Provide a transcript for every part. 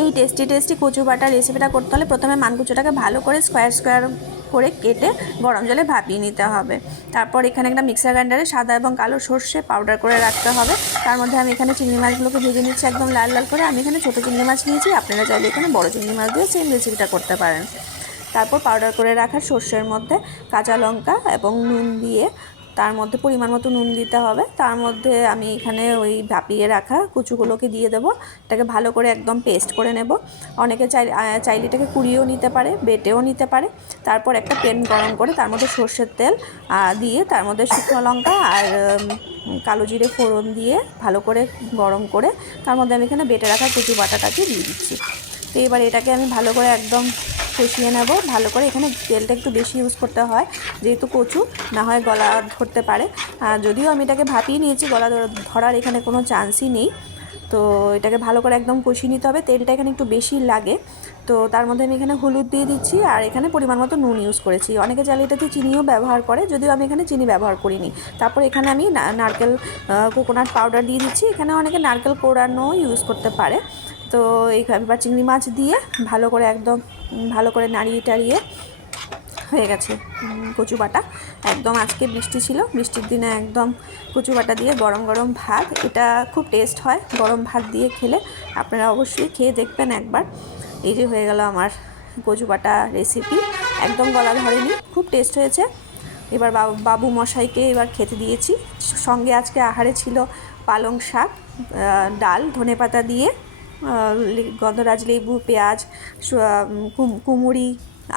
এই টেস্টি কচু বাটা রেসিপিটা করতে হলে প্রথমে মানকুচুটাকে ভালো করে স্কোয়ার করে কেটে গরম জলে ভাপিয়ে নিতে হবে। তারপর এখানে একটা মিক্সার গ্রাইন্ডারে সাদা এবং কালো সর্ষে পাউডার করে রাখতে হবে। তার মধ্যে আমি এখানে চিংড়ি মাছগুলোকে ভেজে নিচ্ছি একদম লাল লাল করে। আমি এখানে ছোটো চিংড়ি মাছ নিয়েছি, আপনারা চাইলে এখানে বড় চিংড়ি মাছ দিয়ে সেম রেসিপিটা করতে পারেন। তারপর পাউডার করে রাখা সর্ষের মধ্যে কাঁচা লঙ্কা এবং নুন দিয়ে, তার মধ্যে পরিমাণ মতো নুন দিতে হবে। তার মধ্যে আমি এখানে ওই ভাপিয়ে রাখা কচুগুলোকে দিয়ে দেবো। এটাকে ভালো করে একদম পেস্ট করে নেব। অনেকে চাইলে এটাকে কুড়িয়েও নিতে পারে, বেটেও নিতে পারে। তারপর একটা প্যান গরম করে তার মধ্যে সর্ষের তেল দিয়ে তার মধ্যে শুকনো লঙ্কা আর কালো জিরে ফোড়ন দিয়ে ভালো করে গরম করে তার মধ্যে আমি এখানে বেটে রাখা কচু বাটাটাকে দিয়ে দিচ্ছি। তো এবার এটাকে আমি ভালো করে একদম কষিয়ে নেব ভালো করে। এখানে তেলটা একটু বেশি ইউজ করতে হয় যেহেতু কচু, না হয় গলা ধরতে পারে। যদিও আমি এটাকে ভাপিয়ে নিয়েছি, গলা ধরার এখানে কোনো চান্সই নেই। তো এটাকে ভালো করে একদম কষিয়ে নিতে হবে। তেলটা এখানে একটু বেশি লাগে। তো তার মধ্যে আমি এখানে হলুদ দিয়ে দিচ্ছি আর এখানে পরিমাণ মতো নুন ইউজ করেছি। অনেকে চাইলে এটাতে চিনিও ব্যবহার করে, যদিও আমি এখানে চিনি ব্যবহার করিনি। তারপর এখানে আমি নারকেল কোকোনাট পাউডার দিয়ে দিচ্ছি। এখানে অনেকে নারকেল কোড়ানো ইউজ করতে পারে। তো এবার চিংড়ি মাছ দিয়ে ভালো করে একদম ভালো করে নাড়িয়ে টাড়িয়ে হয়ে গেছে কচু বাটা। একদম আজকে বৃষ্টি ছিল, বৃষ্টির দিনে একদম কচু বাটা দিয়ে গরম গরম ভাত, এটা খুব টেস্ট হয় গরম ভাত দিয়ে খেলে। আপনারা অবশ্যই খেয়ে দেখবেন একবার। এই যে হয়ে গেল আমার কচু বাটা রেসিপি, একদম গলা ধরেনি, খুব টেস্ট হয়েছে। এবার বাবু মশাইকে এবার খেতে দিয়েছি। সঙ্গে আজকে আহারে ছিল পালং শাক, ডাল, ধনেপাতা দিয়ে, গন্ধরাজ লেবু, পেঁয়াজ, কুমুরি,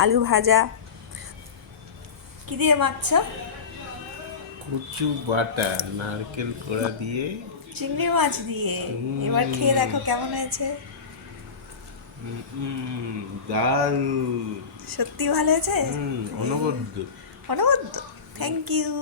আলু ভাজা। কি দিয়ে মাখছ? কচু বাটা নারকেল কোড়া দিয়ে, চিংড়ি মাছ দিয়ে। এবার খেয়ে দেখো কেমন হয়েছে। দারুণ, সত্যি ভালো হয়েছে। অনবদ্য। অনবদ্য। Thank you.